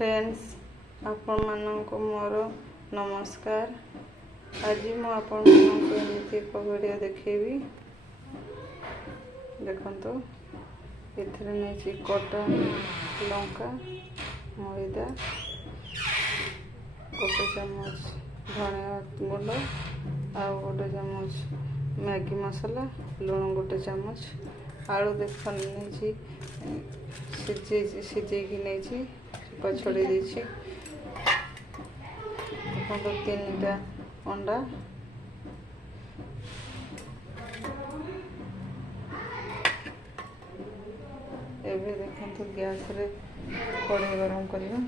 Friends आपण मानक मोर नमस्कार। आज मु आपण मानक एमती एक वीडियो देखेबी। देखंतु एथरे नहीं कटा लंका मैदा गोटे चम्मच धनिया गुंड आ गोटे चम्मच मैगी मसला लुण गोटे चम्मच आलू देख नहीं सिझे नहीं पछड़ी देखो तो 3टा अंडा एबे देखो गैस रे कढ़ाई गरम करवा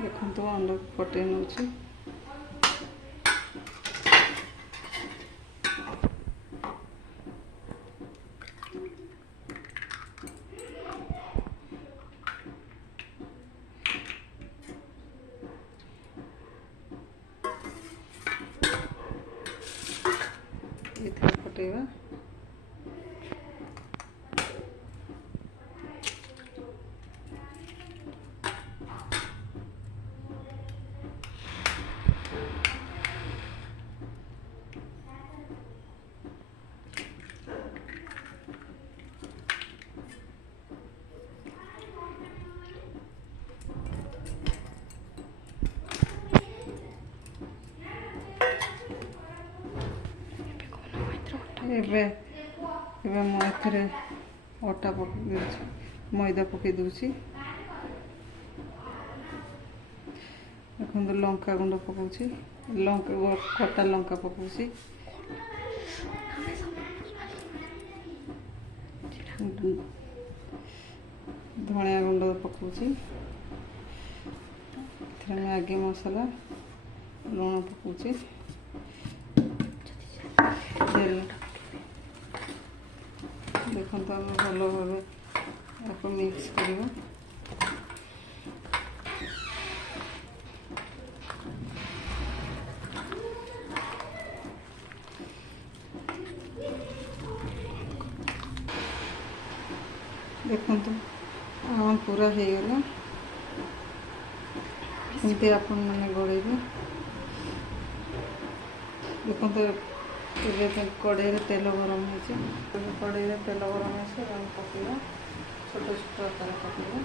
देखो अंडा फटे नौ फटेगा एबे मुझे अटा पकई मैदा पकई दूसरी देखो लंका गुंड पकाउची लंका कटा लंका पकाउची धनिया गुंड पकाउची मैगी मसला लुण पकाउची तेल देखो तो आम भल भाव मिक्स करवा देखो तो आम पूरा हो गला एमती आप गोड़े देखो तो कड़े तेल गरम हो कड़े तेल गरम हो पकड़ा छोट छोट आकार पकड़ा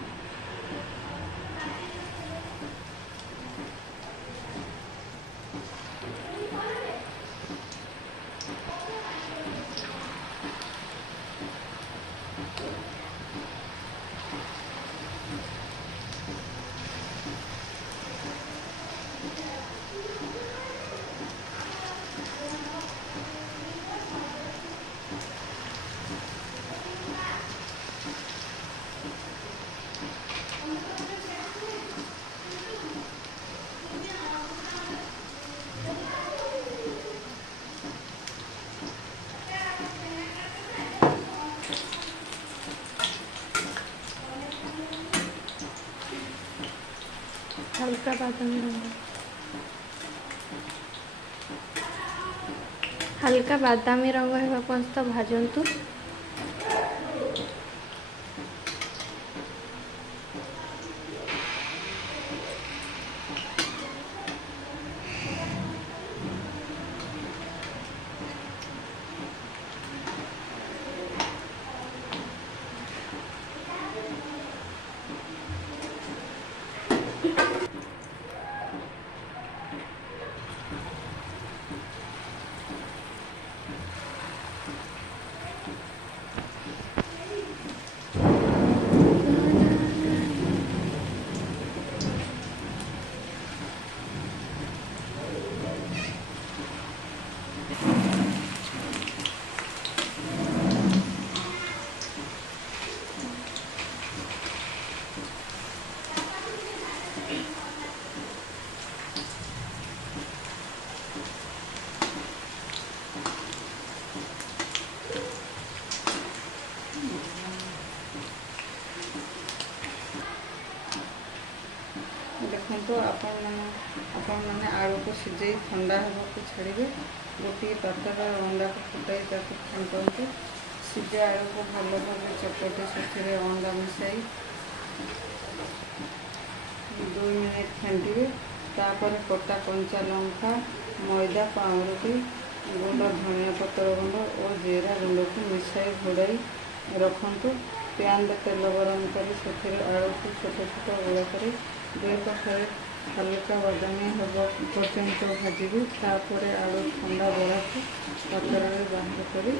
हल्का बादामी रंग होगा पर्यंत भाजतु। ଦେଖନ୍ତୁ ଆପଣମାନେ ଆଳୁକୁ ସିଝେଇ ଥଣ୍ଡା ହେବାକୁ ଛାଡ଼ିବେ। ଗୋଟିଏ ପାତ୍ରରେ ଅଣ୍ଡାକୁ ଫୁଟାଇ ତାକୁ ଫେଣ୍ଟନ୍ତୁ। ସିଝା ଆଳୁକୁ ଭଲ ଭାବେ ଚକଟି ସେଥିରେ ଅଣ୍ଡା ମିଶାଇ 2 ମିନିଟ୍ ଫେଣ୍ଟିବେ। ତାପରେ କଟା କଞ୍ଚା ଲଙ୍କା, ମଇଦା, ପାଉଁରୁଟି ଗୁଣ୍ଡ, ଧନିଆ ପତ୍ର ଗୁଣ୍ଡ ଓ ଜିରା ଗୁଣ୍ଡକୁ ମିଶାଇ ଘୋଡ଼ାଇ ରଖନ୍ତୁ। ପ୍ୟାନ୍ରେ ତେଲ ଗରମ କରି ସେଥିରେ ଆଳୁକୁ ଛୋଟ ଛୋଟ ଗୁଳା କରି 2 ପାଖରେ ହାଲକା ବାଦାମୀ ହେବା ପର୍ଯ୍ୟନ୍ତ ଭାଜିବେ। ତାପରେ ଆଳୁ ଥଣ୍ଡା ବରାକୁ ପାତ୍ରରେ ବାହାର କରି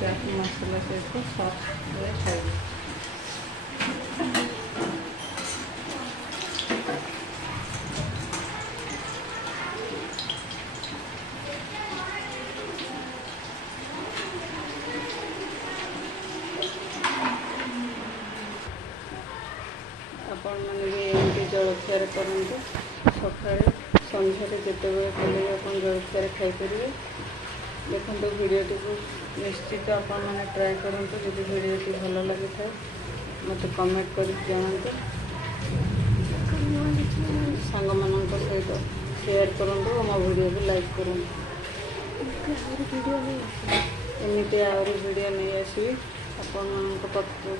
ଚାଟ୍ ମସଲା ସହିତ ସସ୍ କରି ଖାଇବେ। ଆପଣମାନେ ବି ଏମିତି ଜଳଖିଆରେ କରନ୍ତୁ। ସକାଳେ ସନ୍ଧ୍ୟାରେ ଯେତେବେଳେ କଲେ ଆପଣ ଜଳଖିଆରେ ଖାଇପାରିବେ। ଦେଖନ୍ତୁ ଭିଡ଼ିଓଟିକୁ ନିଶ୍ଚିତ ଆପଣମାନେ ଟ୍ରାଏ କରନ୍ତୁ। ଯଦି ଭିଡ଼ିଓଟି ଭଲ ଲାଗିଥାଏ ମୋତେ କମେଣ୍ଟ କରି ଜଣାନ୍ତୁ। ସାଙ୍ଗମାନଙ୍କ ସହିତ ସେୟାର କରନ୍ତୁ ଓ ମୋ ଭିଡ଼ିଓକୁ ଲାଇକ୍ କରନ୍ତୁ। ଏମିତି ଆହୁରି ଭିଡ଼ିଓ ନେଇ ଆସିବି ଆପଣମାନଙ୍କ ପାଖକୁ।